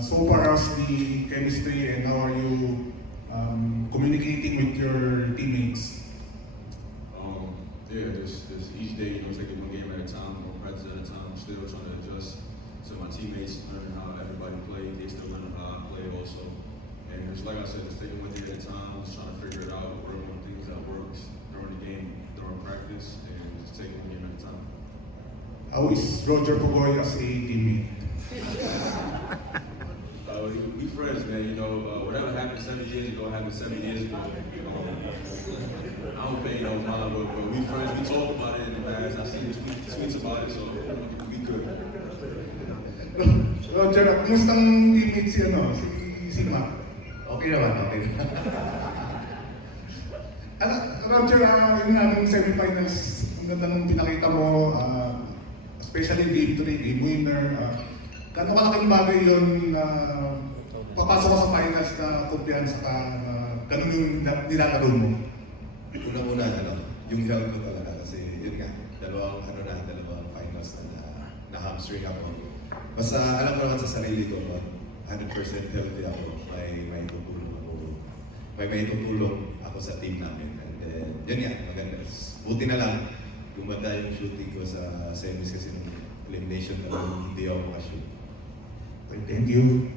so far as the chemistry and how are you communicating with your teammates? Yeah, this each day, taking one game at a time, one practice at a time. I'm still trying to adjust to my teammates, learning how everybody plays. They still learning how I play also. And just like I said, just taking one day at a time, just trying to figure it out, work on things that works during the game, during practice, and just taking one game at a time. How is Roger Pugoy as a teammate? We friends, man. Whatever happened 7 years ago happened 7 years ago. I don't pay no mind, but we friends. We talk about it in the past. I see the tweets about it, so we good. Roger, kumusta ang teammate si Mac? Okay naman, okay naman. Roger, yun nga nung semifinals, ang ganda nung pinakita mo, especially victory, game winner. Gano'ng kalaking bagay yun na papasok ka sa finals na kumpiyansa ka, ganun yung nilalaro mo? Una-una, yung health ko talaga kasi yun nga, dalawang finals na hamstring ako. Basta alam ko naman sa sarili ko, 100% healthy ako, may tutulong ako sa team namin. And yun nga, maganda. Buti na lang, gumanda yung shooting ko sa semis kasi nung elimination talagang hindi ako makashoot. Thank you.